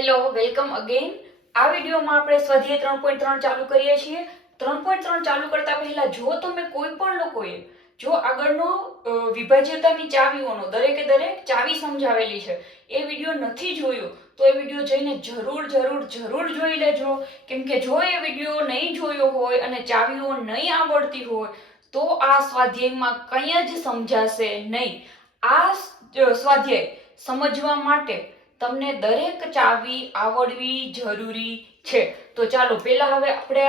Hello, welcome again. આ વિડીયોમાં આપણે સ્વાધ્યાય 3.3 ચાલુ કરીએ છીએ. 3.3 ચાલુ કરતા પહેલા જો તમે કોઈ પણ લોકોએ જો આગળનો વિભાજ્યતાની ચાવીઓનો દરેકે દરેક ચાવી સમજાવેલી છે એ વિડીયો નથી જોયો તો એ વિડીયો જઈને જરૂર જોઈ લેજો. કેમ કે જો એ વિડીયો નહીં જોયો હોય અને ચાવીઓ નહીં આવડતી હોય તો આ સ્વાધ્યાયમાં કંઈ જ સમજાશે નહીં. આ સ્વાધ્યાય સમજવા માટે તમને દરેક ચાવી આવડવી જરૂરી છે. તો ચાલો પહેલા હવે આપણે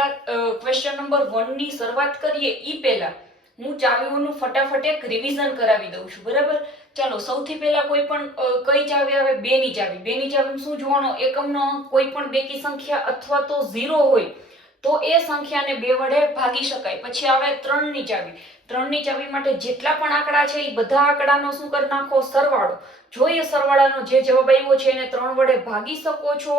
ક્વેશ્ચન નંબર 1 ની શરૂઆત કરીએ ઈ પહેલા હું ચાવીઓનું ફટાફટ એક રિવિઝન કરાવી દઉં છું. બરાબર, ચાલો સૌથી પહેલા કોઈ પણ કઈ ચાવી આવે? 2 ની ચાવી. 2 ની ચાવીમાં શું જોવાનો? એકમનો અંક કોઈ પણ બેકી સંખ્યા અથવા તો 0 હોય તો એ સંખ્યાને 2 વડે ભાગી શકાય. પછી આવે 3 ની ચાવી. 3 ની ચાવી માટે જેટલા પણ આંકડા છે એ બધા આંકડાનો શું કરી નાખો? સરવાળો. જો એ સરવાળાનો જે જવાબ આવ્યો છે એને 3 વડે ભાગી શકો છો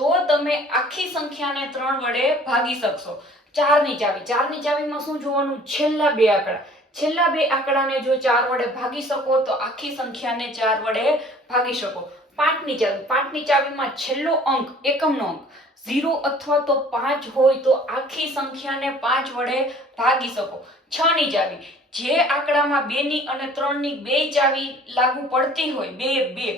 તો તમે આખી સંખ્યાને 3 વડે ભાગી શકશો. 4 ની ચાવી. 4 ની ચાવીમાં શું જોવાનું? છેલ્લા બે આંકડા. છેલ્લા બે આંકડાને જો 4 વડે ભાગી શકો તો આખી સંખ્યાને 4 વડે ભાગી શકો. 5 ની ચાવી. 5 ની ચાવીમાં છેલ્લો અંક એકમનો અંક 0 અથવા તો 5 હોય તો આખી સંખ્યાને 5 વડે ભાગી શકો. 6 ની ચાવી. જે આંકડામાં 2 ની અને 3 ની બે ચાવી લાગુ પડતી હોય, બે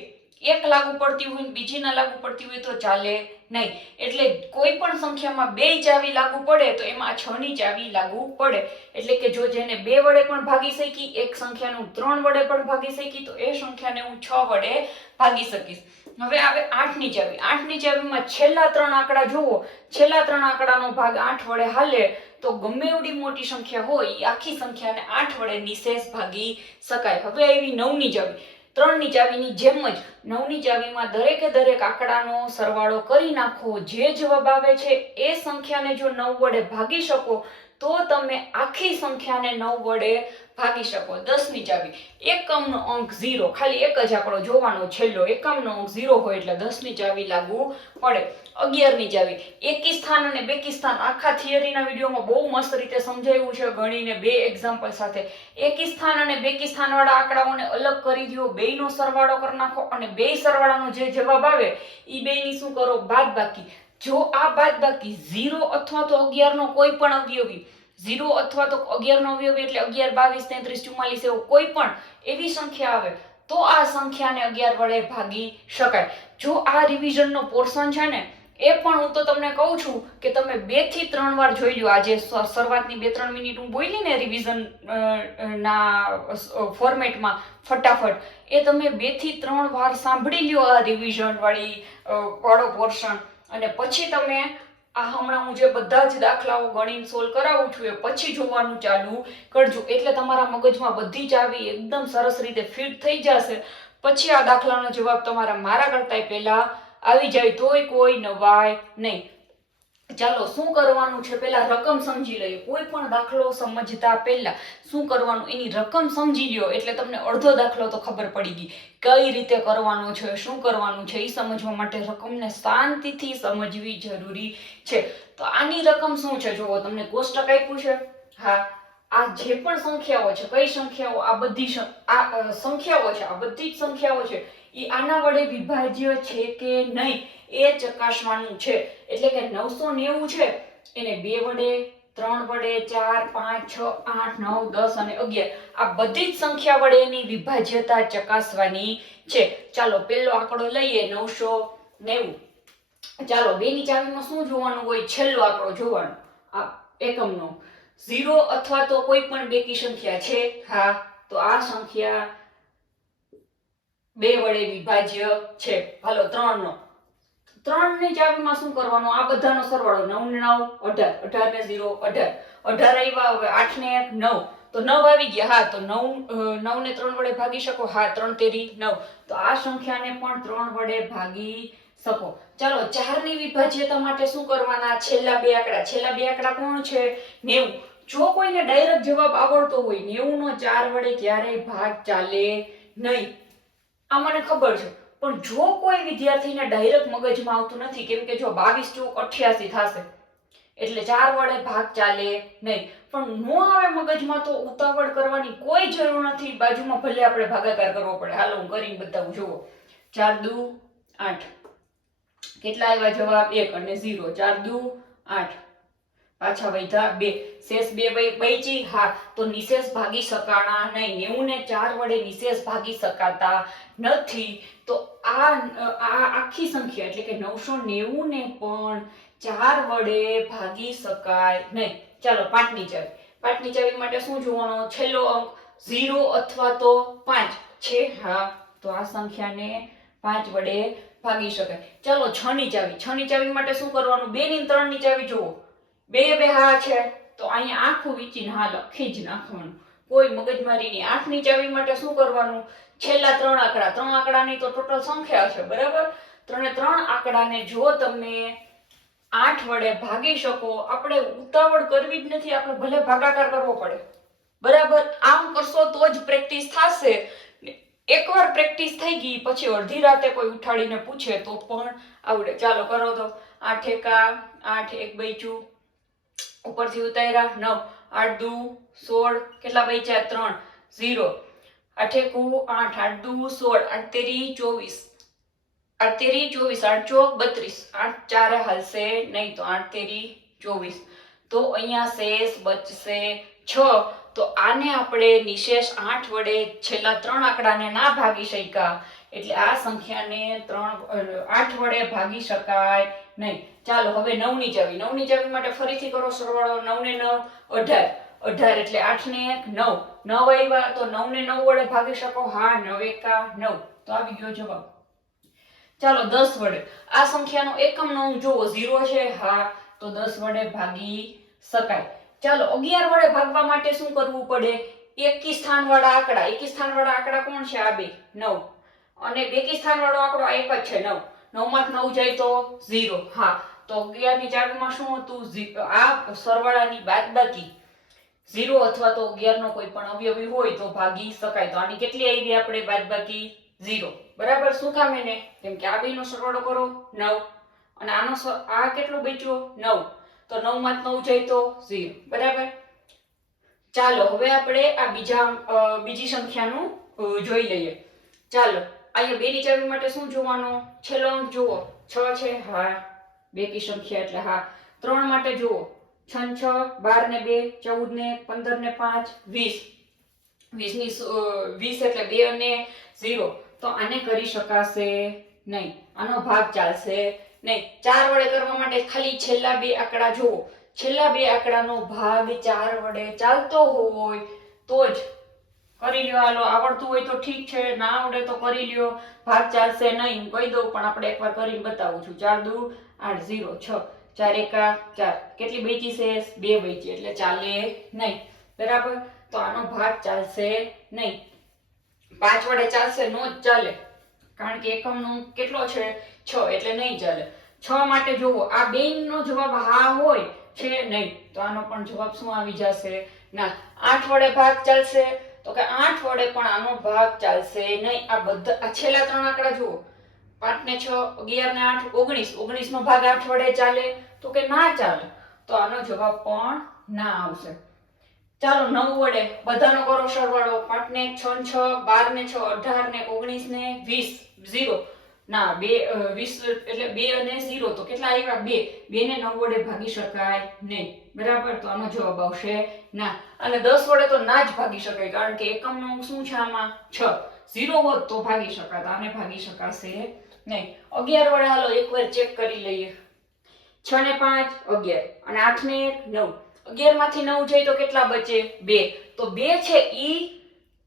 એક લાગુ પડતી હોય ને બીજી ના લાગુ પડતી હોય તો ચાલે નહીં. એટલે કોઈ પણ સંખ્યામાં બે ચાવી લાગુ પડે તો એમાં 6 ની ચાવી લાગુ પડે. એટલે કે જો જેને 2 વડે પણ ભાગી શકી, એક સંખ્યાને હું 3 વડે પણ ભાગી શકી તો એ સંખ્યાને હું 6 વડે ભાગી શકીશ. હવે આવે 8 ની ચાવી. 8 ની ચાવીમાં છેલ્લા 3 આંકડા જુઓ. છેલ્લા 3 આંકડાનો ભાગ 8 વડે હાલે તો ગમે એવડી મોટી સંખ્યા હોય એ આખી સંખ્યાને 8 વડે નિશેષ ભાગી શકાય. હવે આવી 9 ની ચાવી. 3 ની ચાવીની જેમ જ 9 ની ચાવીમાં દરેકે દરેક આંકડાનો સરવાળો કરી નાખો. જે જવાબ આવે છે એ સંખ્યાને જો 9 વડે ભાગી શકો તો તમે આખી સંખ્યાને 9 વડે ભાગી શકો. 10 ની ચાવી. એકમનો અંક 0, ખાલી એક જ આંકડો જોવાનો છેલ્લો. એકમનો અંક 0 હોય એટલે 10 ની ચાવી લાગુ પડે. 11 ની ચાવી. એકી સ્થાન અને બેકી સ્થાન આખા થિયરીના વિડીયોમાં બહુ મસ્ત રીતે સમજાવ્યું છે ગણીને 2 એક્ઝામ્પલ સાથે. એકી સ્થાન અને બેકી સ્થાન વાળા આંકડાઓને અલગ કરી દો, બેયનો સરવાળો કરી નાખો અને બેય સરવાળાનો જે જવાબ આવે ઈ બેયની શું કરો? બાદબાકી. જો આ બાદબાકી 0 અથવા તો 11 નો કોઈ પણ અવયવી, 0 અથવા તો 11 નો અવયવી એટલે 11, 22, 33, 44 એવો કોઈ પણ એવી સંખ્યા આવે તો આ સંખ્યાને 11 વડે ભાગી શકાય. જો આ રિવિઝનનો પોર્શન છે ને એ પણ હું તો તમને કહું છું કે તમે 2 થી 3 વાર જોઈ લો. આજે શરૂઆતની 2-3 મિનિટ હું બોલી ને રિવિઝન ના ફોર્મેટમાં ફટાફટ, એ તમે 2 થી 3 વાર સાંભળી લ્યો આ રિવિઝન વાળો પોર્શન અને પછી તમે આ હમણાં હું જે બધા જ દાખલાઓ ગણીને સોલ્વ કરાવું છું એ પછી જોવાનું ચાલુ કરજો. એટલે તમારા મગજમાં બધી જ આવી એકદમ સરસ રીતે ફિટ થઈ જશે. પછી આ દાખલાનો જવાબ તમારા મારા કરતાંય પહેલા આવી જાય તોય કોઈ નવાય નહીં. ચાલો શું કરવાનું છે પહેલા રકમ સમજી લઈએ. કોઈ પણ દાખલો સમજતા પહેલા શું કરવાનું એની રકમ સમજી લ્યો એટલે તમને અડધો દાખલો તો ખબર પડી ગઈ. કઈ રીતે કરવાનો છે, શું કરવાનું છે એ સમજવા માટે રકમને શાંતિથી સમજવી જરૂરી છે. તો આની રકમ શું છે જુઓ, તમને કોષ્ટક આપ્યું છે. હા, આ જે પણ સંખ્યાઓ છે, કઈ સંખ્યાઓ? આ બધી સંખ્યાઓ છે, આ બધી જ સંખ્યાઓ છે એ આના વડે વિભાજ્ય છે કે નહીં એ ચકાસવાનું છે. એટલે કે 990 છે એને 2 વડે, 3 વડે, 4, 5, 6, 8, 9, 10 અને 11 આ બધી જ સંખ્યા વડે એની વિભાજ્યતા ચકાસવાની છે. ચાલો પહેલો આંકડો લઈએ 990. ચાલો 2 ની ચાવીમાં શું જોવાનું હોય? છેલ્લો આંકડો જોવાનો. આ એકમનો 0 અથવા તો કોઈ પણ બેકી સંખ્યા છે. હા, તો આ સંખ્યા 2 વડે વિભાજ્ય છે. હાલો 3 નો. 3 ની ચાવીમાં શું કરવાનું? આ બધાનો સરવાળો 9 ને 9 18, 18 ને 0 18, 18 આવ્યા. હવે 8 ને 1 9 તો 9 આવી ગયા. હા, તો 9 ને 3 વડે ભાગી શકો. હા, 3 તેરી 9 તો આ સંખ્યાને પણ 3 વડે ભાગી શકો. ચાલો 4 ની વિભાજ્યતા માટે શું કરવાના? છેલ્લા બે આંકડા. છેલ્લા બે આંકડા કોણ છે? 90. જો કોઈને ડાયરેક્ટ જવાબ આવડતો હોય 90 નો 4 વડે ક્યારેય ભાગ ચાલે નહીં, આ મને ખબર છે. પણ જો કોઈ વિદ્યાર્થીને ડાયરેક્ટ મગજમાં આવતું નથી, કેમ કે જો 22 * 88 થશે એટલે 4 વડે ભાગ ચાલે નહીં, પણ નો આવે મગજમાં તો ઉતાવળ કરવાની કોઈ જરૂર નથી. બાજુમાં ભલે આપણે ભાગાકાર કરવો પડે. હાલો હું કરીને બતાવું. જુઓ 4 × 2 = 8, કેટલા આવ્યા જવાબ 1 અને 0 4 દુ 8 પાછા વધ્યા 2 શેષ 2 બચી હા તો નિશેષ ભાગી શકાણા નહીં 90 ને 4 વડે નિશેષ ભાગી શકાતા નથી તો આ આખી સંખ્યા એટલે કે 990 ને પણ 4 વડે ભાગી શકાય નહીં ચાલો પાંચની ચાવી માટે શું જોવાનો છેલ્લો અંક 0 અથવા તો 5 છે હા તો આ સંખ્યાને 5 વડે ભાગી શકાય ચાલો 6 ની ચાવી માટે શું કરવાનું 2 ની 3 ની ચાવી જુઓ બે હા છે તો અહીંયા આખું વીચીને હા લખી જ નાખવાનું કોઈ મગજમારી નહીં 8 ની ચાવી માટે શું કરવાનું છેલ્લા 3 આંકડાની તો ટોટલ સંખ્યા છે બરાબર 3 આંકડાને જો તમે 8 વડે ભાગી શકો આપણે ઉતાવળ કરવી જ નથી આપણે ભલે ભાગાકાર કરવો પડે બરાબર આમ કરશો તો જ પ્રેક્ટિસ થશે એકવાર પ્રેક્ટિસ થઈ ગઈ પછી અડધી રાતે કોઈ ઉઠાડીને પૂછે તો પણ આવડે ચાલો કરો તો 8 એકા 8 એક બચ્યું ઉપરથી ઉતાર્યા 9 8 દુ 16 કેટલા બચ્યા 3 0 8 એકુ 8 8 દુ 16 8 તેરી 24 8 તેરી 24 8 ચોક 32 8 ચારે હાલશે નહીં તો 8 તેરી 24 તો અહીંયા શેષ બચશે 6 તો આને આપણે નિશેષ 8 વડે છેલ્લા 3 આંકડાને ના ભાગી શક્યા એટલે આ સંખ્યાને 8 વડે ભાગી શકાય નહીં ચાલો હવે 9 ની ચાવી માટે ફરીથી કરો સરવાળો 9 ને 9 18 એટલે 8 ને 1 9 9 આવ્યા તો 9 ને 9 વડે ભાગી શકો હા 9 એકા 9 તો આવી ગયો જવાબ ચાલો 10 વડે આ સંખ્યાનો એકમનો અંક જુઓ 0 છે હા તો 10 વડે ભાગી શકાય ચાલો 11 વડે ભાગવા માટે શું કરવું પડે એકી સ્થાનવાળા આંકડા કોણ છે આ બે 9 અને બેકી સ્થાનવાળો આંકડો આ એક જ છે 9 9 માં 9 જાય તો 0 હા તો 11 ની ચાવીમાં શું હતું આ સરવાળાની બાદબાકી 0 અથવા તો 11 નો કોઈ પણ અવયવી હોય તો ભાગી શકાય તો આની કેટલી આવી આપણે બાદબાકી 0 બરાબર શું કામ એને કેમ કે આ બેનો સરવાળો કરો 9 અને આનો આ કેટલો બચ્યો 9 તો 9 માં 9 જાય તો 0 બરાબર ચાલો હવે આપણે આ બીજી સંખ્યાનું જોઈ લઈએ ચાલો અહીંયા બેની ચાવી માટે શું જોવાનું છેલ્લો અંક જુઓ 6 છે હા બેકી સંખ્યા એટલે હા 3 માટે જુઓ 6 6 12 ને 2 14 ને 15 ને 5 20 એટલે 2 અને 0 તો આને કરી શકાશે નહીં આનો ભાગ ચાલશે નહીં 4 વડે કરવા માટે ખાલી છેલ્લા 2 આંકડા જુઓ છેલ્લા 2 આંકડાનો ભાગ 4 વડે ચાલતો હોય તો જ કરી લ્યો હાલો આવડતું હોય તો ઠીક છે ના આવડે તો કરી લ્યો ભાગ ચાલશે નહીં કહી દઉં પણ આપણે એકવાર કરીને બતાવું છું 4 દુ 8 0 6 4 એકા 4 કેટલી બચી છે 2 બચી એટલે ચાલે નહીં બરાબર તો આનો ભાગ ચાલશે નહીં 5 વડે ચાલશે નો જ ચાલે કારણ કે એકમનો કેટલો છે 6 એટલે નહીં ચાલે 6 માટે જુઓ આ બેનો જવાબ હા હોય છે નહીં તો આનો પણ જવાબ શું આવી જશે ના 8 વડે ભાગ ચાલશે તો કે 8 વડે પણ આનો ભાગ ચાલશે નહીં આ બધા આ છેલ્લા 3 આંકડા જુઓ 5 ને 6 11 ને 8 19 નો ભાગ 8 વડે ચાલે તો કે ના ચાલે તો આનો જવાબ પણ ના આવશે ચાલો 9 વડે બધાનો કરો સરવાળો 5 ને 6 6 12 ને 6 18 ને 19 ને 20 0 ના 20 એટલે 2 અને 0 તો કેટલા આવ્યા 2 ને 9 વડે ભાગી શકાય નહીં બરાબર તો આનો જવાબ આવશે ના અને 10 વડે તો ના જ ભાગી શકાય કારણ કે એકમનો અંક શું છે આમાં 6 0 હોત તો ભાગી શકાય આને ભાગી શકાશે નહીં 11 વડે હાલો એકવાર ચેક કરી લઈએ 6 ને 5 11 અને 8 ને 1 9 11 માંથી 9 જાય તો કેટલા બચે 2 તો 2 છે ઈ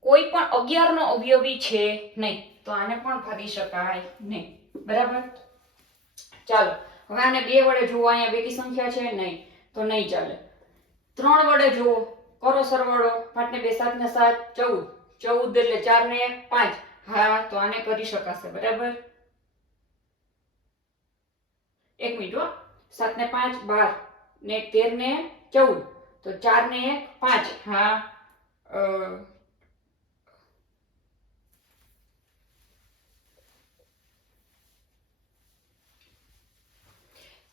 કોઈ પણ 11 નો અવયવી છે નહીં તો આને પણ ભાગી શકાય નહીં બરાબર ચાલો હવે આને 2 વડે જુઓ અહીંયા બેકી સંખ્યા છે નહીં તો નહીં ચાલે 3 વડે જુઓ કરો સરવાળો 5 ને 2 7 ને 7 14 એટલે 4 ને 1 5 હા તો આને કરી શકાશે બરાબર એક મિનિટ હો 7 ને 5 12 ને 13 ને 14 તો 4 ને 1 5 હા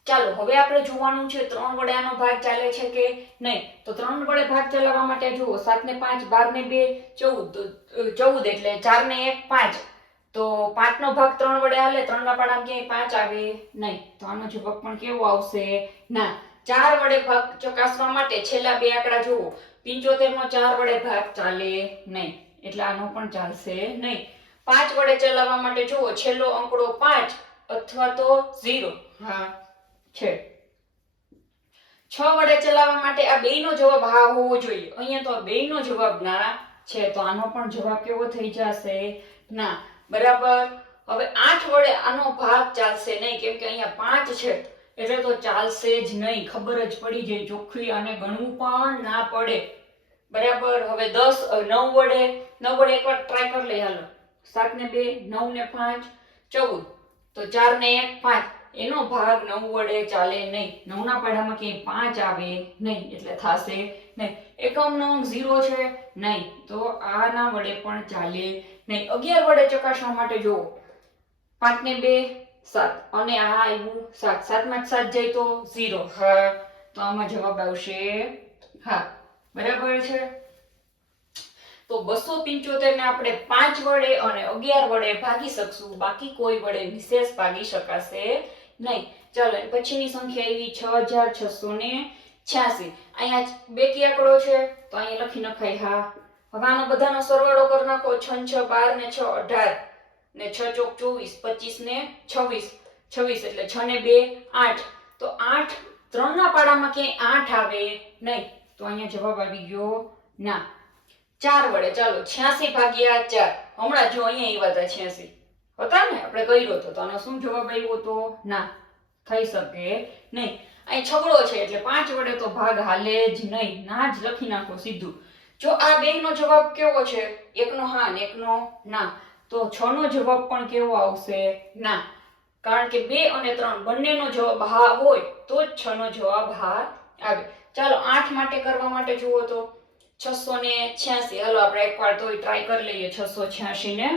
ચાલો હવે આપણે જોવાનું છે 3 વડે આનો ભાગ ચાલે છે કે નહીં તો 3 વડે ભાગ ચલાવવા માટે જુઓ 7 ને 5 12 ને 2 14 એટલે 4 ને 1 5 તો 5 નો ભાગ 3 વડે હાલે, 3 ના પાડામાં ક્યાંય 5 આવે નહીં, તો આનો જવાબ પણ કેવો આવશે? ના. 4 વડે ભાગ ચકાસવા માટે છેલ્લા બે આંકડા જુઓ. 75 નો 4 વડે ભાગ ચાલે નહીં, એટલે આનો પણ ચાલશે નહીં. 5 વડે ચલાવવા માટે જુઓ, છેલ્લો આંકડો 5 અથવા તો 0 હા છે. 6 વડે ચલાવવા માટે આ બેયનો જવાબ હા હોવો જોઈએ. અહીંયા તો આ બેયનો જવાબ ના છે, તો આનો પણ જવાબ કેવો થઈ જશે? ના. બરાબર. હવે 8 વડે આનો ભાગ ચાલશે નહીં, કેમ કે અહીંયા 5 છે એટલે તો ચાલશે જ નહીં. ખબર જ પડી જાય ચોખ્ખી, આને ગણવું પણ ના પડે. બરાબર. હવે 9 વડે એકવાર ટ્રાય કરી લઈએ. હાલો. 7 ને 2 9 ને 5 14, તો 4 ને 1 5, એનો ભાગ 9 વડે ચાલે નહીં. 9 ના પાડામાં ક્યાંય 5 આવે નહીં, એટલે થશે નહીં. એકમનો અંક 0 છે નહીં, તો આના વડે પણ ચાલે નહીં. 11 વડે ચકાસવા માટે જુઓ, 5 ને 2 7, અને આ આવ્યું 7, 7 માં 7 જાય તો 0 હા, તો આમાં જવાબ આવશે હા. બરાબર છે. તો 275 ને આપણે 5 વડે અને 11 વડે ભાગી શકશું, બાકી કોઈ વડે વિશેષ ભાગી શકાશે નહીં. ચાલો પછીની સંખ્યા આવી 6686. અહીંયા બેકી આંકડો છે તો અહીંયા લખી નખાય હા. હવે આનો બધાનો સરવાળો કરી નાખો. 6 6 12 ને 6 18 ને 6 ચોક 24, 25 ને 26, 26 એટલે 6 ને 2 8, તો 8 3 ના પાડામાં ક્યાંય 8 આવે નહીં, તો અહીંયા જવાબ આવી ગયો ના. 4 વડે ચાલો 86 ભાગ્યા 4, હમણાં જો અહીંયા આવ્યા હતા 86 હતા ને, આપણે કર્યો હતો, તો આનો શું જવાબ આવ્યો? તો ના, થઈ શકે નહીં. અહીં છગડો છે એટલે 5 વડે તો ભાગ હાલે જ નહીં, ના જ લખી નાખો સીધું. જો આ બેયનો જવાબ કેવો છે? એકનો હા ને એકનો ના, તો 6 નો જવાબ પણ કેવો આવશે? ના. કારણ કે 2 અને 3 બંનેનો જવાબ હા હોય તો જ 6 નો જવાબ હા આવે. ચાલો 8 માટે કરવા માટે જુઓ તો 686. હાલો આપણે એકવાર તોય ટ્રાય કરી લઈએ 686 ને.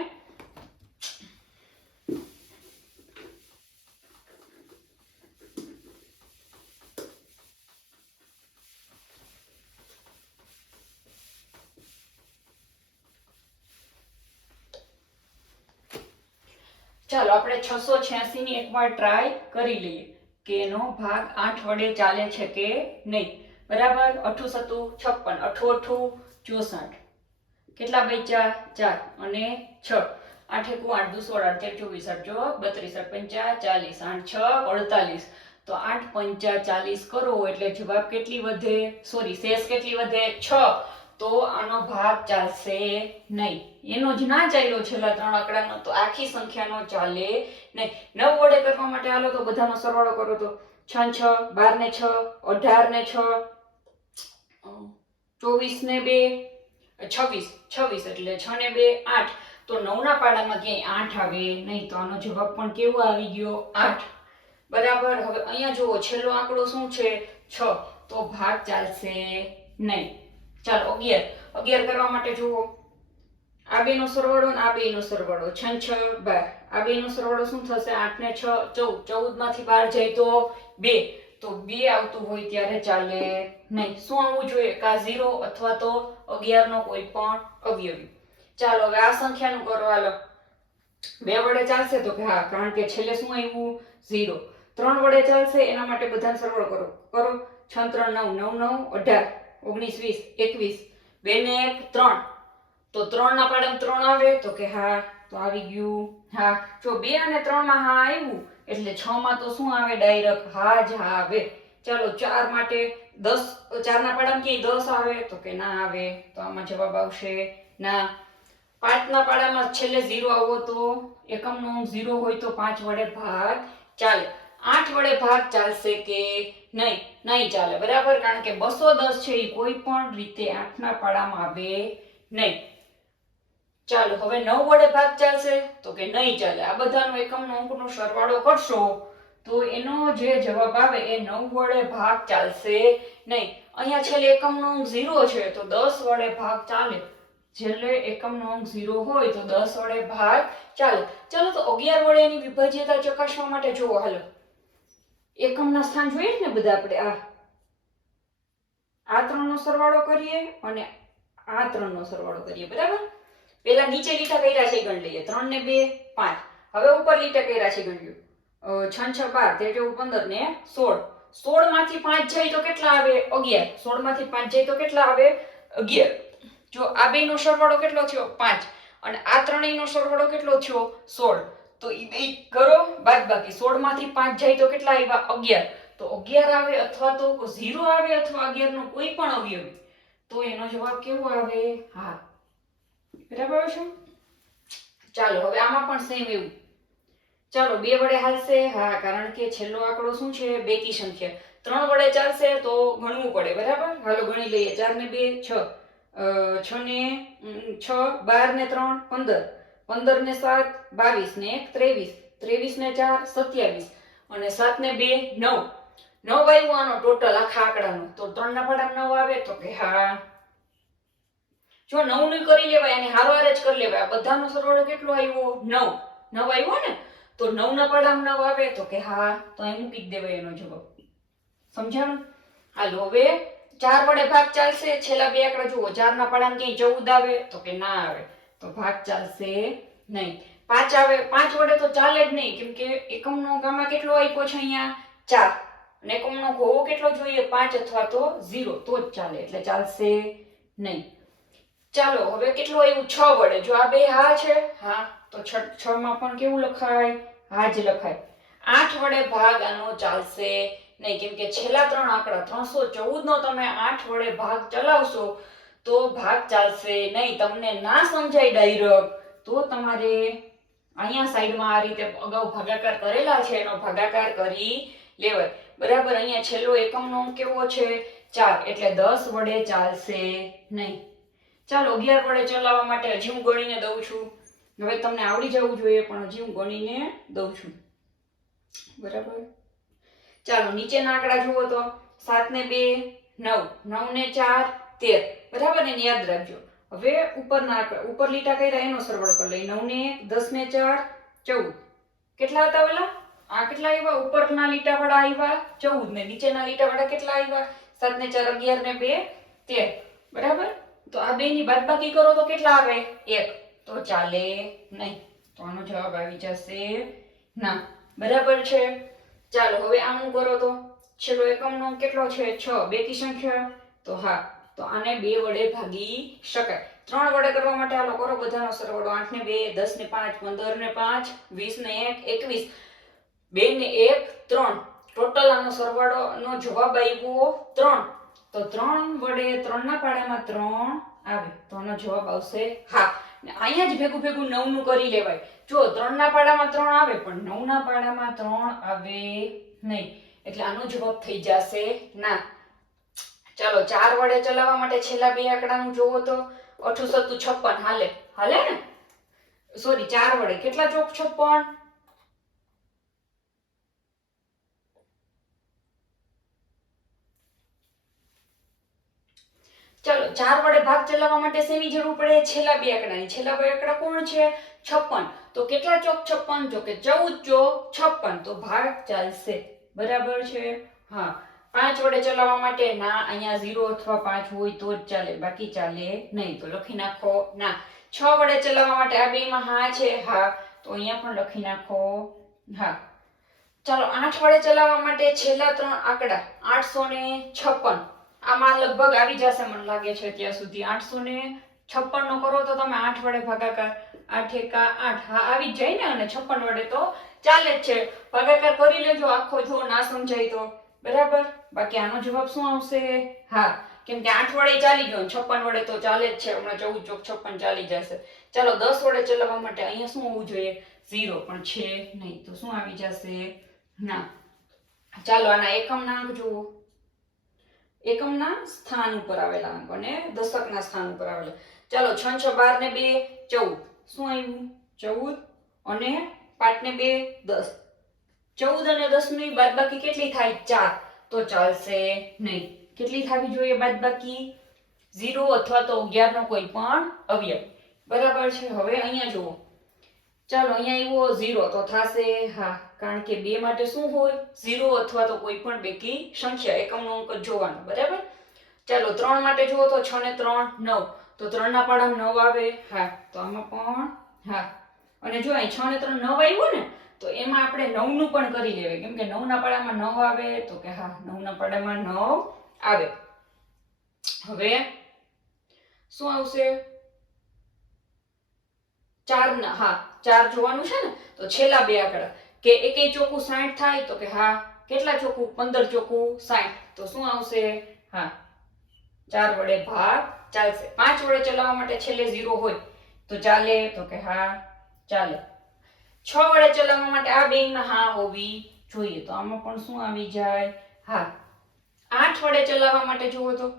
ચાલો આપણે 686 ની એકવાર ટ્રાય કરી લઈએ કે એનો ભાગ 8 વડે ચાલે છે કે નહીં. બરાબર. 8 સતુ 56, 8 8 64, કેટલા બચ્યા? 4 અને 6. 8 1 8 2 16 18 24 8 32 8 40 8 6 48, તો 8 5 40 કરો એટલે જવાબ કેટલી વધે? સોરી, શેષ કેટલી વધે? 6. તો આનો ભાગ ચાલશે નહીં. એનો જ ના ચાલ્યો છેલ્લા 3 આંકડાનો, તો આખી સંખ્યાનો ચાલે નહીં. 9 વડે કરવા માટે હાલો તો બધાનો સરવાળો કરો તો 6 6 12 ને 6 18 ને 6 24 ને 2 26 એટલે 6 ને 2 8, તો 9 ના પાડામાં ક્યાંય 8 આવે નહીં, તો આનો જવાબ પણ કેવો આવી ગયો? 8. બરાબર. હવે અહીંયા જુઓ છેલ્લો આંકડો શું છે? 6, તો ભાગ ચાલશે નહીં. ચાલો 11 કરવા માટે જુઓ, આ બેનો સરવાળો ને આ બેનો સરવાળો 6 6 12, આ બેનો સરવાળો શું થશે? 8 ને 6 14, 14 માંથી 12 જાય તો 2, તો 2 આવતું હોય ત્યારે ચાલે નહીં. શું આવવું જોઈએ? કા 0 અથવા તો 11 નો કોઈ પણ અવયવી. ચાલો હવે આ સંખ્યાનું કરો. હાલો 2 વડે ચાલશે તો કે હા, કારણ કે છેલ્લે શું આવ્યું? 0. 3 વડે ચાલશે, એના માટે બધાનો સરવાળો કરો. 6 3 9 9 9 18 19 20 21, 2 ને 1 3, તો 3 ના પાડામાં 3 આવે તો કે હા, તો આવી ગયું હા. જો 2 અને 3 માં હા આવ્યું એટલે 6 માં તો શું આવે? ડાયરેક્ટ હા જ હા આવે. ચાલો 4 માટે 10, 4 ના પાડામાં કે 10 આવે તો કે ના આવે, તો આમાં જવાબ આવશે ના. 5 ના પાડામાં છેલ્લે 0 આવો તો એકમનો અંક 0 હોય તો 5 વડે ભાગ ચાલે. 8 વડે ભાગ ચાલશે કે નહીં? નહીં ચાલે. બરાબર. કારણ કે 210 છે એ કોઈ પણ રીતે 8 ના પાડામાં આવે નહીં. ચાલો હવે 9 વડે ભાગ ચાલશે તો કે નહીં ચાલે. આ બધાનો એકમનો અંકનો સરવાળો કરશો તો એનો જે જવાબ આવે એ 9 વડે ભાગ ચાલશે નહીં. અહીંયા છેલ્લે એકમનો અંક 0 છે તો 10 વડે ભાગ ચાલે. છેલ્લે એકમનો અંક 0 હોય તો 10 વડે ભાગ ચાલે. ચાલો તો 11 વડે એની વિભાજ્યતા ચકાસવા માટે જુઓ. હાલો એકમના સ્થાન જોઈએ ને બધા આપણે, આ 3 નો સરવાળો કરીએ અને આ 3 નો સરવાળો કરીએ. બરાબર. પેલા નીચે લીટા કર્યા છે એ ગણ લઈએ. 3 ને 2 5. હવે ઉપર લીટા કર્યા છે ગણ્યું. 6 6 12 13 15 ને 16. 16 માંથી 5 જાય તો કેટલા આવે? 11. 16 માંથી 5 જાય તો કેટલા આવે? 11. જો આ બે નો સરવાળો કેટલો થયો? 5. અને આ ત્રણેય નો સરવાળો કેટલો થયો? 16. તો એ બે કરો બાદબાકી. 16 માંથી 5 જાય તો કેટલા આવ્યા? 11. તો 11 આવે અથવા તો 0 આવે અથવા 11 નો કોઈ પણ અવયવી, તો એનો જવાબ કેવો આવે? હા. બરાબર છે? ચાલો હવે આમાં પણ સેમ એવું. ચાલો 2 વડે હાલશે? હા, કારણ કે છેલ્લો આંકડો શું છે? બેકી સંખ્યા. 3 વડે ચાલશે તો ગણવું પડે. બરાબર? હાલો ગણી લઈએ. 4 ને 2 6. 6 ને 6 12 ને 3 15. 15 ને 7 22 ને 1 23. 23 ને 4 27. અને 7 ને 2 9. 9 આવ્યો આનો ટોટલ આખા આંકડાનો. તો 3 ના પાડામાં 9 આવે? તો કે હા. જો 9 નું કરી લેવાય અને હારોહાર જ કરી લેવાય. આ બધાનો સરવાળો કેટલો આવ્યો? 9. 9 આવ્યો ને? તો 9 ના પાડામાં 9 આવે? તો કે હા. તો અહીં મૂકી જ દેવાય એનો જવાબ. સમજાણું? હાલો હવે 4 વડે ભાગ ચાલશે? છેલ્લા બે આંકડા જુઓ. 4 ના પાડામાં ક્યાંય 14 આવે? તો કે ના આવે. તો ભાગ ચાલશે નહીં. 5 આવે? 5 વડે તો ચાલે જ નહીં, કેમ કે એકમનો ગામા કેટલો આપ્યો છે અહીંયા? 4. અને એકમનો ઘોવો કેટલો જોઈએ? 5 અથવા તો 0, તો જ ચાલે. એટલે ચાલશે નહીં. ચાલો હવે કેટલું આવ્યું? 6 વડે. જો આ બે હા છે, હા, તો 6 માં પણ કેવું લખાય? હા જ લખાય. 8 વડે ભાગ આનો ચાલશે નહીં, કેમ કે છેલ્લા ત્રણ આંકડા 314 નો તમે 8 વડે ભાગ ચલાવશો તો ભાગ ચાલશે નહીં. તમને ના સમજાય ડાયરેક્ટ તો તમારે અહીંયા સાઈડમાં આ રીતે અગાઉ ભાગાકાર કરેલા છે એનો ભાગાકાર કરી લેવાય. બરાબર? અહીંયા છેલ્લો એકમનો અંક કેવો છે? 4. એટલે 10 વડે ચાલશે નહીં. ચાલો 11 વડે ચલાવવા માટે હજી હું ગણીને દઉં છું. હવે તમને આવડી જવું જોઈએ પણ હજી હું ગણીને દઉં છું. બરાબર? ચાલો નીચેના આંકડા જુઓ તો 7 ને 2 9. 9 ને 4 13. બરાબર? એને યાદ રાખજો. હવે ઉપરના આંકડા, ઉપર લીટા કર્યા એનો સરવાળો કરી લઈએ. 9 ને 1 10 ને 4 14. કેટલા હતા પેલા? આ કેટલા આવ્યા? ઉપરના લીટા વાળા આવ્યા 14 ને નીચેના લીટા વાળા કેટલા આવ્યા? 7 ને 4 11 ને 2 13. બરાબર? તો આ બે ની બાદબાકી કરો તો કેટલા આવે? 1. તો ચાલે નહીં. તો આનો જવાબ આવી જશે ના. બરાબર છે? ચાલો હવે આનું કરો તો છેલ્લો એકમનો કેટલો છે? 6. બેકી સંખ્યા? તો હા. તો આને 2 વડે ભાગી શકાય. 3 વડે કરવા માટે હાલો કરો બધાનો સરવાળો. 8 ને 2 10 ને 5 15 ને 5 20 ને 1 21. 2 ને 1 3. ટોટલ આનો સરવાળોનો જવાબ આવ્યો 3. તો 3 વડે 3 ના પાડામાં 3 આવે. તો આનો જવાબ આવશે હા. અહીંયા જ ભેગું ભેગું 9 નું કરી લેવાય. જો 3 ના પાડામાં 3 આવે પણ 9 ના પાડામાં 3 આવે નહીં. એટલે આનો જવાબ થઈ જશે ના. ચાલો 4 વડે ચલાવવા માટે છેલ્લા બે આંકડાનું જોવો તો 8 7 56 હાલે. હાલે ને? સોરી 4 વડે કેટલા ચોક 56? ચાલો 4 વડે ભાગ ચલાવવા માટે શેની જરૂર પડે? છેલ્લા બે આંકડાની. છેલ્લા બે આંકડા કોણ છે? 56. તો કેટલા ચોક 56? જો કે 14 ચોક 56. તો ભાગ ચાલશે. બરાબર છે? હા. 5 વડે ચલાવવા માટે ના. અહીંયા 0 અથવા 5 હોય તો જ ચાલે, બાકી ચાલે નહીં. તો લખી નાખો ના. 6 વડે ચલાવવા માટે આ બેમાં હા છે, હા, તો અહીંયા પણ લખી નાખો હા. ચાલો 8 વડે ચલાવવા માટે છેલ્લા ત્રણ આંકડા 856. આમાં લગભગ આવી જશે મને લાગે છે ત્યાં સુધી. 856 નો કરો તો તમે 8 વડે ભાગાકાર. 8 એકા 8. હા આવી જ જાય ને. અને 56 વડે તો ચાલે જ છે. ભાગાકાર કરી લેજો આખો, જો ના સમજાય તો. બરાબર? બાકી આનો જવાબ શું આવશે? હા. કેમ કે 8 વડે ચાલી ગયો, 56 વડે તો ચાલે જ છે. હમણાં 14 ચોક 56 ચાલી જશે. ચાલો 10 વડે ચલાવવા માટે અહીંયા શું હોવું જોઈએ? 0, પણ છે નહીં. તો શું આવી જશે? ના. ચાલો આના એકમના અંક જુઓ. એકમના સ્થાન ઉપર આવેલા અંક અને દશકના સ્થાન ઉપર આવેલા. ચાલો 6 6 12 ને 2 14. શું આવ્યું? 14. અને 5 ને 2 10. 14 અને 10 ની બાદબાકી કેટલી થાય? 4. તો ચાલશે નહીં. કેટલી થવી જોઈએ બાદબાકી? 0 અથવા તો 11 નો કોઈ પણ અવયવ. બરાબર છે? હવે અહીંયા જુઓ. ચાલો અહીંયા આવ્યો 0 તો થશે હા, કારણ કે 2 માટે શું હોય? 0 અથવા તો કોઈ પણ બેકી સંખ્યા. એકમનો અંક જ જોવાનો. બરાબર? ચાલો 3 માટે જુઓ તો 6 ને 3 9. તો 3 ના પાડામાં 9 આવે. હા, તો આમાં પણ હા. અને જો અહીં 6 ને 3 9 આવ્યું ને, તો એમાં આપણે 9 નું પણ કરી લેવાય, કેમ કે 9 ના પાડામાં 9 આવે. તો કે હા, 9 ના પાડામાં 9 આવે. હવે શું આવશે? 4 ના, હા 4 જોવાનું છે ને, તો છેલ્લા બે આંકડા કે એકે ચોકું 60 થાય. તો કે હા, કેટલા ચોકું? 15 ચોકું 60. તો શું આવશે? હા, 4 વડે ભાગ ચાલશે. 5 વડે ચલાવવા માટે છેલ્લે 0 હોય તો ચાલે. તો કે હા, ચાલે. 6 વડે ચલાવવા માટે આ બેયમાં હા હોવી જોઈએ. તો આમાં પણ શું આવી જાય? હા. 8 વડે ચલાવવા માટે જુઓ તો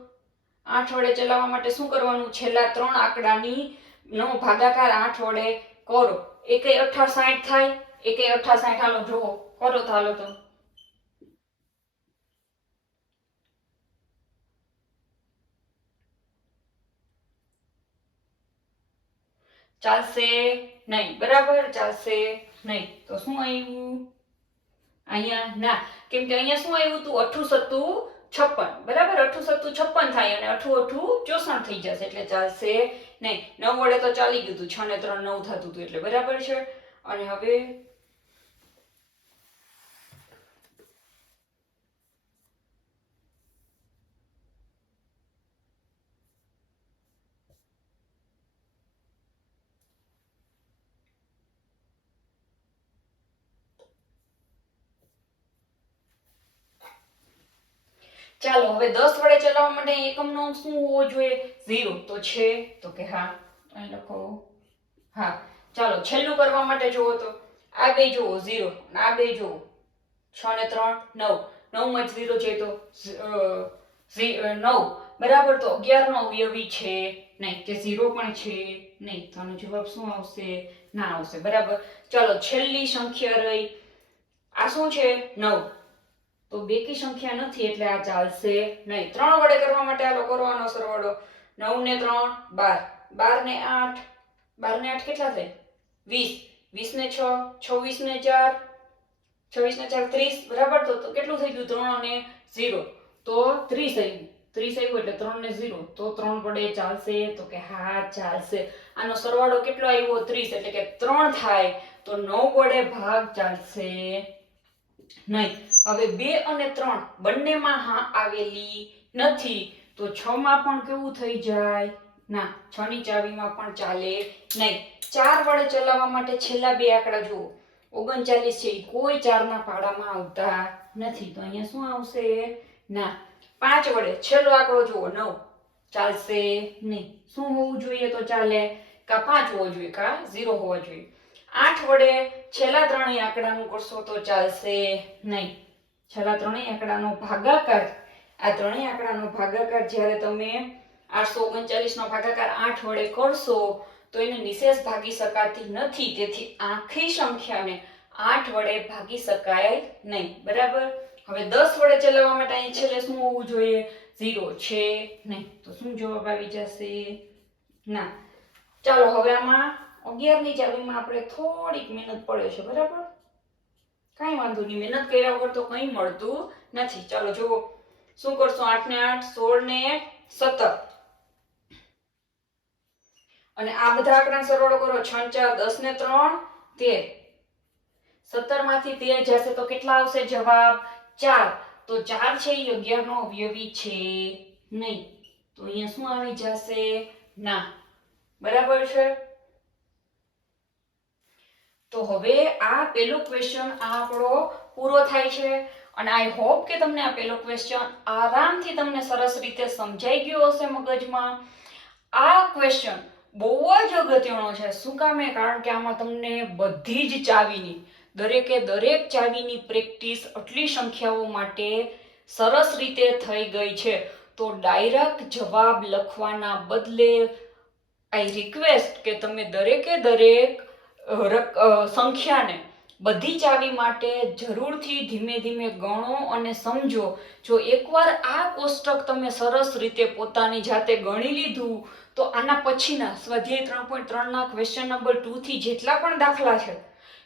8 વડે ચલાવવા માટે શું કરવાનું? છેલ્લા 3 આંકડાની નો ભાગાકાર 8 વડે કરો. એકે 8 60 થાય. એકે 8 60. હાલો જુઓ, કરો તો હાલો તો. ચાલશે નહીં. બરાબર, ચાલશે નહીં. તો શું આવ્યું અહીંયા? ના, કેમ કે અહીંયા શું આવ્યું હતું? 8 સત્તું 56. બરાબર, 8 સત્તું 56 થાય અને 8 8 64 થઈ જશે, એટલે ચાલશે નહીં. 9 વડે તો ચાલી ગયું હતું. 6 ને 3 9 થતું હતું, એટલે બરાબર છે. અને હવે ચાલો, હવે 10 વડે ચલાવવા માટે એકમનો અંક શું હોવો જોઈએ? 0. તો છે. તો કે હા, અહીં લખો. હા, ચાલો છેલ્લું કરવા માટે જુઓ તો આ બે જુઓ 0 અને આ બે જુઓ 6 ને 3 9. 9 માં 0 છે તો 9. બરાબર, તો 11 નો અવયવી છે નહીં, કે 0 પણ છે નહીં. તો આનો જવાબ શું આવશે? ના આવશે. બરાબર, ચાલો છેલ્લી સંખ્યા રહી. આ શું છે? 9. તો બેકી સંખ્યા નથી, એટલે આ ચાલશે નહીં. 3 વડે કરવા માટે આલો કરવાનો સરવાળો. 9 ને 3 12. 12 ને 8 12 ને 8 કેટલા થાય? 20. 20 ને 6 26 ને 4 26 ને 4 30. બરાબર, તો કેટલું થઈ ગયું? 3 અને 0. તો 30 આવ્યું. 30 આવ્યું એટલે 3 ને 0. તો 3 વડે ચાલશે. તો કે હા, ચાલશે. આનો સરવાળો કેટલો આવ્યો? 30, એટલે કે 3 થાય. તો 9 વડે ભાગ ચાલશે નહીં. હવે 2 અને 3 બંનેમાં હા આવેલી નથી, તો 6 માં પણ કેવું થઈ જાય? ના, 6 ની ચાવીમાં પણ ચાલે નહીં. 4 વડે ચલાવવા માટે છેલ્લા બે આંકડા જુઓ. 39 છે, કોઈ 4 ના પાડામાં આવતા નથી. તો અહીંયા શું આવશે? ના. 5 વડે છેલ્લો આંકડો જુઓ 9. ચાલશે નહીં. શું હોવું જોઈએ તો ચાલે? કા 5 હોવો જોઈએ, કા 0 હોવો જોઈએ. 8 વડે છેલ્લા ત્રણેય આંકડાનું કરશો તો ચાલશે નહીં. છેલ્લા ત્રણેય આંકડાનો ભાગાકાર, આ ત્રણેય આંકડાનો ભાગાકાર જ્યારે તમે 839 નો ભાગાકાર 8 વડે કરશો તો એને નિશેષ ભાગી શકાતી નથી. તેથી આખી સંખ્યાને 8 વડે ભાગી શકાય નહીં. બરાબર, હવે 10 વડે ચલાવવા માટે અહીં છેલ્લે શું હોવું જોઈએ? 0 છે નહીં. તો શું જવાબ આવી જશે? ના. ચાલો, હવે આમાં 11 ની ચાવીમાં આપણે થોડીક મહેનત પડે છે. બરાબર, કાંઈ વાંધો નહીં, મહેનત કર્યા વગર તો કંઈ મળતું નથી. ચાલો જુઓ, શું કરશો? 8 ને 8 16 ને 17. અને આ બધા આંકડાનો સરવાળો કરો. 6 4 10 ને 3 13. 17 માંથી 13 જશે તો કેટલા આવશે જવાબ? 4. તો 4 છે એ 11 નો અવયવી છે નહીં. તો અહીંયા શું આવી જશે? ના. બરાબર છે. તો હવે આ પેલો ક્વેશ્ચન આપણો પૂરો થાય છે. અને આઈ હોપ કે તમને આ પેલો ક્વેશ્ચન આરામથી તમને સરસ રીતે સમજાઈ ગયો હશે મગજમાં. આ ક્વેશ્ચન બહુ જ અગત્યનો છે. શું કામે? કારણ કે આમાં તમને બધી જ ચાવીની, દરેકે દરેક ચાવીની પ્રેક્ટિસ આટલી સંખ્યાઓ માટે સરસ રીતે થઈ ગઈ છે. તો ડાયરેક્ટ જવાબ લખવાના બદલે આઈ રિક્વેસ્ટ કે તમે દરેકે દરેક સંખ્યાને બધી ચાવી માટે જરૂરથી ધીમે ધીમે ગણો અને સમજો. જો એકવાર આ કોષ્ટક તમે સરસ રીતે પોતાની જાતે ગણી લીધું તો આના પછીના સ્વાધ્યાય 3.3 ના ક્વેશ્ચન નંબર 2 થી જેટલા પણ દાખલા છે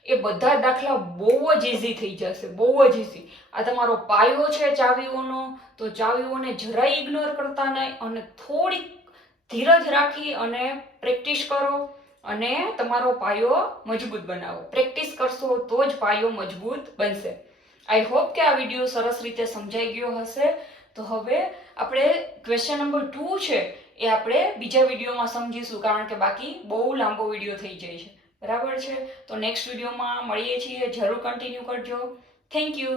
એ બધા દાખલા બહુ જ ઈઝી થઈ જશે. બહુ જ ઈઝી. આ તમારો પાયો છે ચાવીઓનો, તો ચાવીઓને જરાય ઇગ્નોર કરતા નહીં અને થોડીક ધીરજ રાખી અને પ્રેક્ટિસ કરો અને તમારો પાયો મજબૂત બનાવો. પ્રેક્ટિસ કરશો તો જ પાયો મજબૂત બનશે. આઈ હોપ કે આ વિડીયો સરસ રીતે સમજાઈ ગયો હશે. તો હવે આપણે ક્વેશ્ચન નંબર 2 છે એ આપણે બીજા વિડીયોમાં સમજીશું, કારણ કે બાકી બહુ લાંબો વિડીયો થઈ જાય છે. બરાબર છે? તો નેક્સ્ટ વિડીયોમાં મળીએ છીએ. જરૂર કન્ટિન્યુ કરજો. Thank you.